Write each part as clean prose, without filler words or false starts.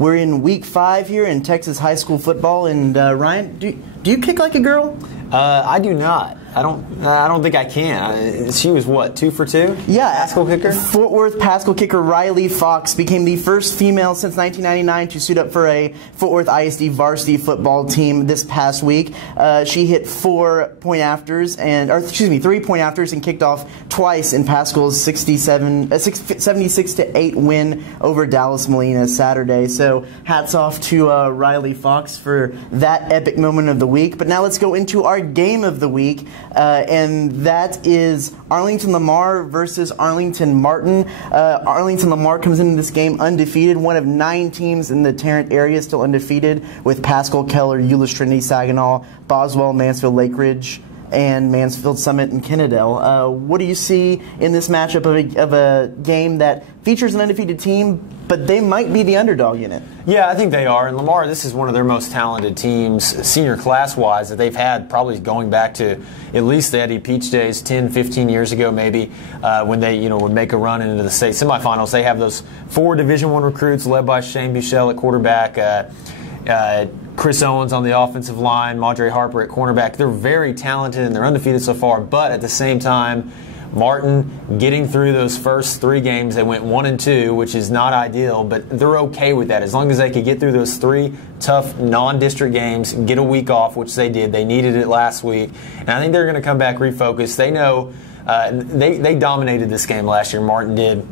We're in week 5 here in Texas high school football, and Ryan, do you kick like a girl? I do not. I don't think I can. She was what, 2 for 2? Yeah, Pascal kicker. Fort Worth Pascal kicker Riley Fox became the first female since 1999 to suit up for a Fort Worth ISD varsity football team this past week. She hit 3 point afters and kicked off twice in Pascal's 76-8 win over Dallas Molina Saturday. So hats off to Riley Fox for that epic moment of the week. But now let's go into our game of the week. And that is Arlington Lamar versus Arlington Martin. Arlington Lamar comes into this game undefeated, one of 9 teams in the Tarrant area still undefeated, with Pascal, Keller, Euless, Trinity, Saginaw, Boswell, Mansfield, Lake Ridge, and Mansfield, Summit, and Kennedale. What do you see in this matchup of a game that features an undefeated team, but they might be the underdog in it? Yeah, I think they are. And Lamar, this is one of their most talented teams, senior class-wise, that they've had probably going back to at least the Eddie Peach days, 10, 15 years ago maybe, when they would make a run into the state semifinals. They have those 4 Division I recruits led by Shane Buchel at quarterback, Chris Owens on the offensive line, Madre Harper at cornerback. They're very talented and they're undefeated so far, but at the same time, Martin getting through those first 3 games, they went 1-2, which is not ideal, but they're okay with that. As long as they could get through those 3 tough non-district games, get a week off, which they did. They needed it last week. And I think they're going to come back refocused. They know they dominated this game last year, Martin did.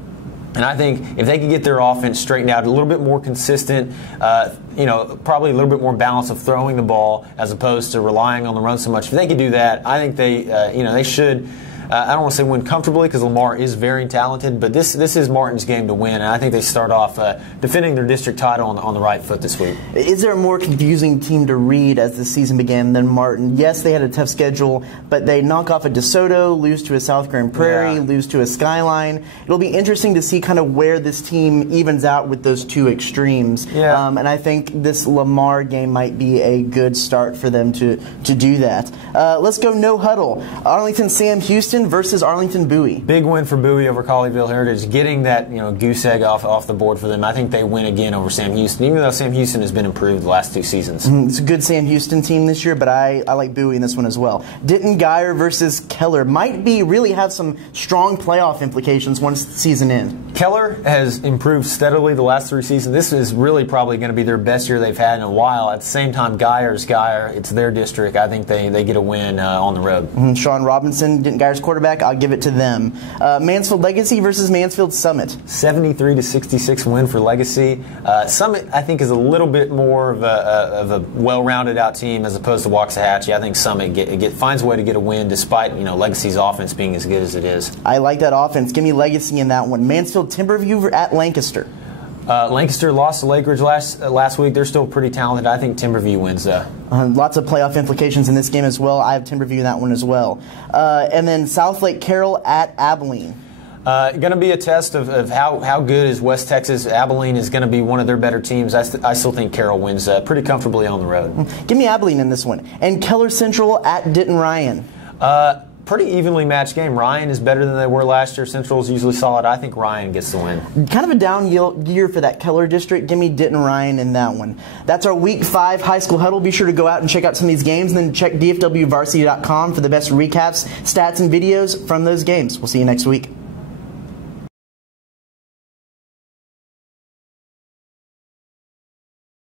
And I think if they could get their offense straightened out, a little bit more consistent, probably a little bit more balance of throwing the ball as opposed to relying on the run so much. If they could do that, I think they should. I don't want to say win comfortably because Lamar is very talented, but this is Martin's game to win, and I think they start off defending their district title on the right foot this week. Is there a more confusing team to read as the season began than Martin? Yes, they had a tough schedule, but they knock off a DeSoto, lose to a South Grand Prairie, lose to a Skyline. It'll be interesting to see kind of where this team evens out with those 2 extremes. Yeah. And I think this Lamar game might be a good start for them to do that. Let's go no huddle. Arlington Sam Houston versus Arlington Bowie. Big win for Bowie over Colleyville Heritage, getting that goose egg off the board for them. I think they win again over Sam Houston, even though Sam Houston has been improved the last 2 seasons. It's a good Sam Houston team this year, but I like Bowie in this one as well. Denton Geyer versus Keller might really have some strong playoff implications once the season ends. Keller has improved steadily the last 3 seasons. This is really probably going to be their best year they've had in a while. At the same time, Geyer's Geyer. It's their district. I think they get a win on the road. Sean Robinson, Denton Geyer's quarterback, I'll give it to them. Mansfield Legacy versus Mansfield Summit. 73-66 win for Legacy. Summit, I think, is a little bit more of a well-rounded out team as opposed to Waxahachie. I think Summit finds a way to get a win despite Legacy's offense being as good as it is. I like that offense. Give me Legacy in that one. Mansfield Timberview at Lancaster. Lancaster lost to Lake Ridge last week. They're still pretty talented. I think Timberview wins, though. Lots of playoff implications in this game as well. I have Timberview in that one as well. And then South Lake Carroll at Abilene. Going to be a test of how good is West Texas. Abilene is going to be one of their better teams. I still think Carroll wins pretty comfortably on the road. Give me Abilene in this one. And Keller Central at Denton Ryan. Pretty evenly matched game. Ryan is better than they were last year. Central's usually solid. I think Ryan gets the win. Kind of a down year for that Keller district. Give me Denton Ryan in that one. That's our Week 5 High School Huddle. Be sure to go out and check out some of these games, and then check dfwvarsity.com for the best recaps, stats, and videos from those games. We'll see you next week.